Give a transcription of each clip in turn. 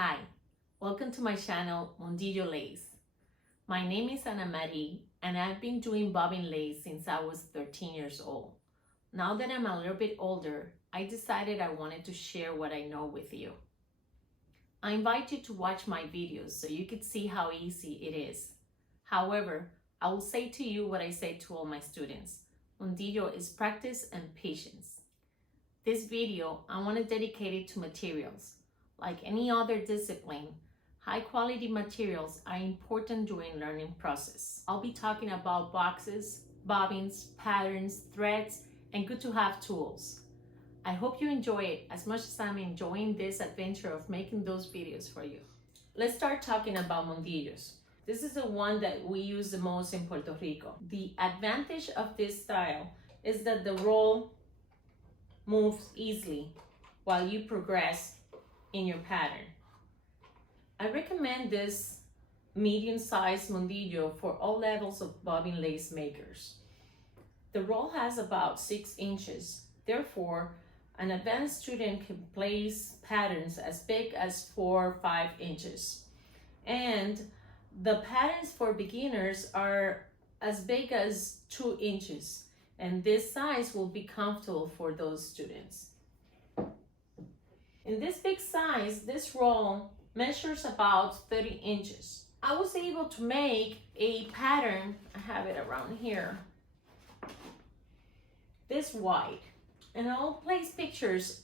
Hi, welcome to my channel Mundillo Lace. My name is Ana Marie and I've been doing bobbin lace since I was 13 years old. Now that I'm a little bit older, I decided I wanted to share what I know with you. I invite you to watch my videos so you can see how easy it is. However, I will say to you what I say to all my students. Mundillo is practice and patience. This video, I want to dedicate it to materials. Like any other discipline, high quality materials are important during learning process. I'll be talking about boxes, bobbins, patterns, threads, and good to have tools. I hope you enjoy it as much as I'm enjoying this adventure of making those videos for you. Let's start talking about mundillos. This is the one that we use the most in Puerto Rico. The advantage of this style is that the roll moves easily while you progress in your pattern. I recommend this medium-sized mundillo for all levels of bobbin lace makers. The roll has about 6 inches. Therefore, an advanced student can place patterns as big as 4 or 5 inches. And the patterns for beginners are as big as 2 inches. And this size will be comfortable for those students. In this big size, this roll measures about 30 inches. I was able to make a pattern, I have it around here, this wide. And I'll place pictures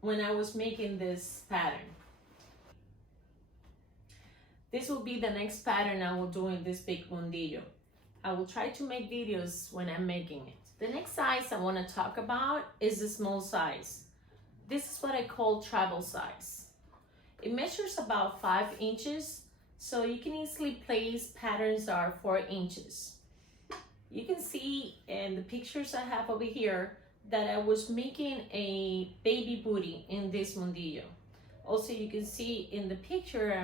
when I was making this pattern. This will be the next pattern I will do in this big mundillo. I will try to make videos when I'm making it. The next size I want to talk about is the small size. This is what I call travel size. It measures about 5 inches, so you can easily place patterns that are 4 inches. You can see in the pictures I have over here that I was making a baby booty in this mundillo. Also, you can see in the picture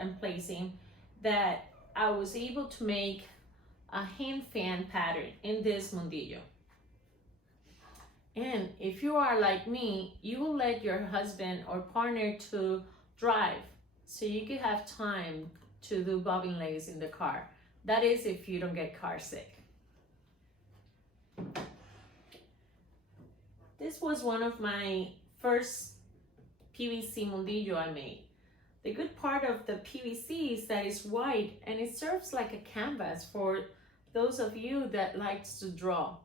I'm placing that I was able to make a hand fan pattern in this mundillo. And if you are like me, you will let your husband or partner to drive so you can have time to do bobbin lace in the car. That is if you don't get car sick. This was one of my first PVC mundillo I made. The good part of the PVC is that it's white and it serves like a canvas for those of you that likes to draw.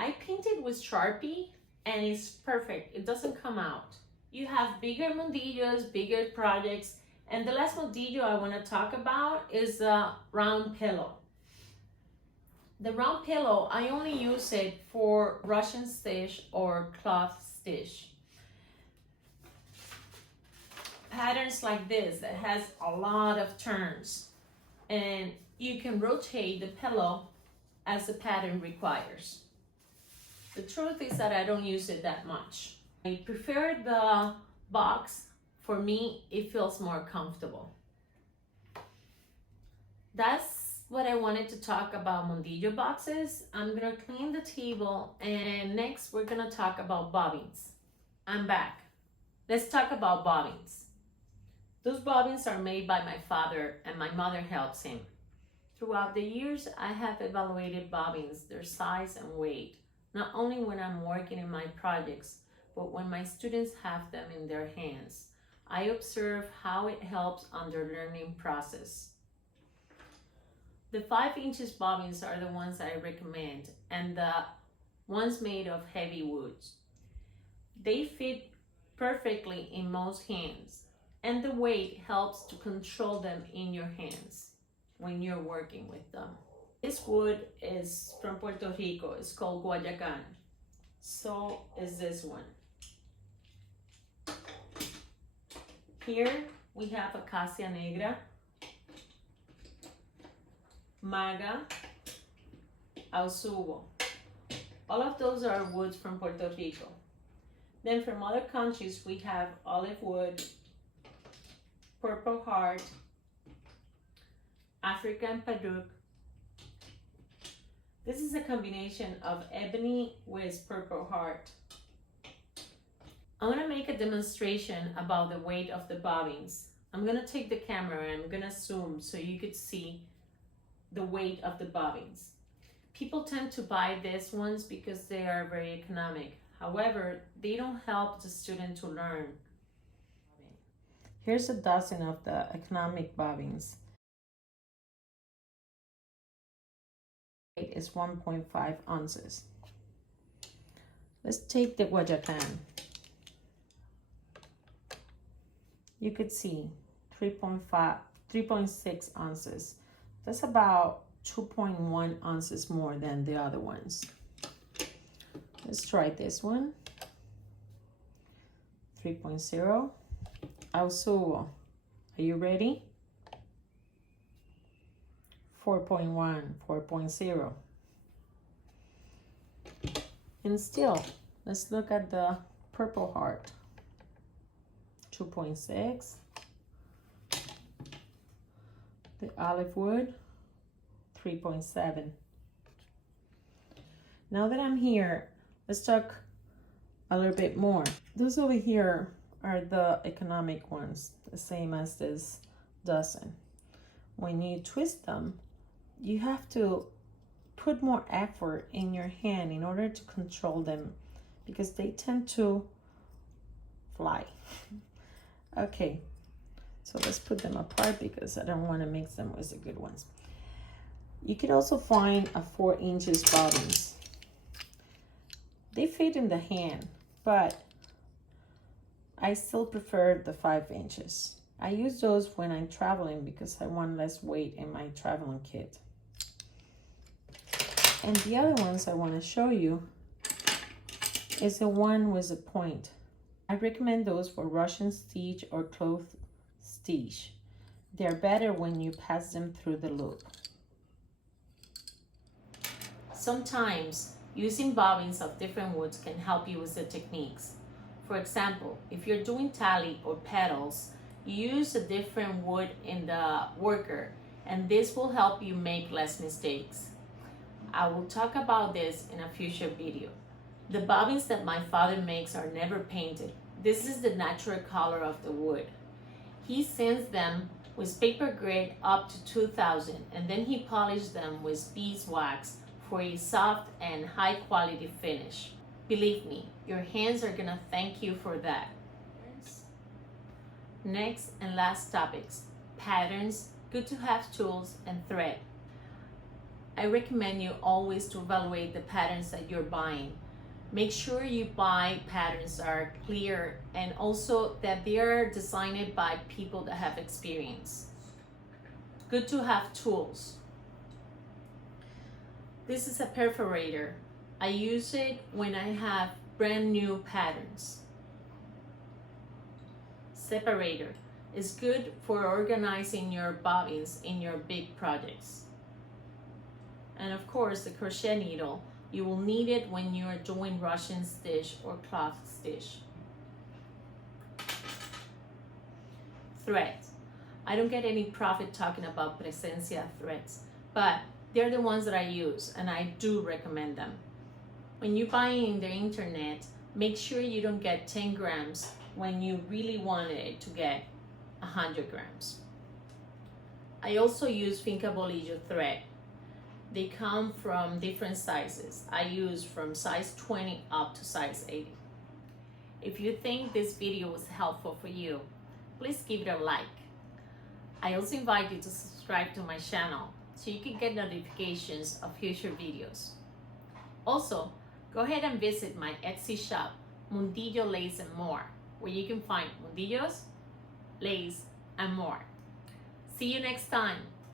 I painted with Sharpie and it's perfect. It doesn't come out. You have bigger mundillos, bigger projects, and the last mundillo I want to talk about is a round pillow. The round pillow, I only use it for Russian stitch or cloth stitch. Patterns like this that has a lot of turns, and you can rotate the pillow as the pattern requires. The truth is that I don't use it that much. I prefer the box. For me, it feels more comfortable. That's what I wanted to talk about mundillo boxes. I'm gonna clean the table and next we're gonna talk about bobbins. I'm back. Let's talk about bobbins. Those bobbins are made by my father and my mother helps him. Throughout the years, I have evaluated bobbins, their size and weight, not only when I'm working in my projects, but when my students have them in their hands. I observe how it helps on their learning process. The 5 inches bobbins are the ones I recommend, and the ones made of heavy woods. They fit perfectly in most hands, and the weight helps to control them in your hands when you're working with them. This wood is from Puerto Rico. It's called Guayacan. So is this one. Here we have Acacia Negra, Maga, Ausubo. All of those are woods from Puerto Rico. Then from other countries we have olive wood, Purple Heart, African Paduk. This is a combination of ebony with Purple Heart. I want to make a demonstration about the weight of the bobbins. I'm gonna take the camera and I'm gonna zoom so you could see the weight of the bobbins. People tend to buy these ones because they are very economic. However, they don't help the student to learn. Here's a dozen of the economic bobbins. Weight is 1.5 ounces. Let's take the Guayacan. You could see 3.6 ounces. That's about 2.1 ounces more than the other ones. Let's try this one. 3.0. Also, are you ready? 4.1, 4.0. And still, let's look at the Purple Heart. 2.6. The Olive Wood, 3.7. Now that I'm here, let's talk a little bit more. Those over here are the economic ones, the same as this dozen. When you twist them, you have to put more effort in your hand in order to control them because they tend to fly. Okay, so let's put them apart because I don't want to mix them with the good ones. You could also find a 4 inches bobbins. They fit in the hand, but I still prefer the 5 inches. I use those when I'm traveling because I want less weight in my traveling kit. And the other ones I want to show you is the one with a point. I recommend those for Russian stitch or cloth stitch. They're better when you pass them through the loop. Sometimes using bobbins of different woods can help you with the techniques. For example, if you're doing tally or petals, you use a different wood in the worker, and this will help you make less mistakes. I will talk about this in a future video. The bobbins that my father makes are never painted. This is the natural color of the wood. He sends them with paper grade up to 2000, and then he polishes them with beeswax for a soft and high quality finish. Believe me, your hands are gonna thank you for that. Next and last topics, patterns, good to have tools, and thread. I recommend you always to evaluate the patterns that you're buying. Make sure you buy patterns that are clear and also that they are designed by people that have experience. Good to have tools. This is a perforator. I use it when I have brand new patterns. Separator is good for organizing your bobbins in your big projects. And of course, the crochet needle. You will need it when you are doing Russian stitch or cloth stitch. Threads. I don't get any profit talking about Presencia threads, but they're the ones that I use and I do recommend them. When you buy in the internet, make sure you don't get 10 grams when you really wanted it to get 100 grams. I also use Bolillos thread. They come from different sizes. I use from size 20 up to size 80. If you think this video was helpful for you, please give it a like. I also invite you to subscribe to my channel so you can get notifications of future videos. Also, go ahead and visit my Etsy shop, Mundillo Lace and More, where you can find mundillos, lace, and more. See you next time.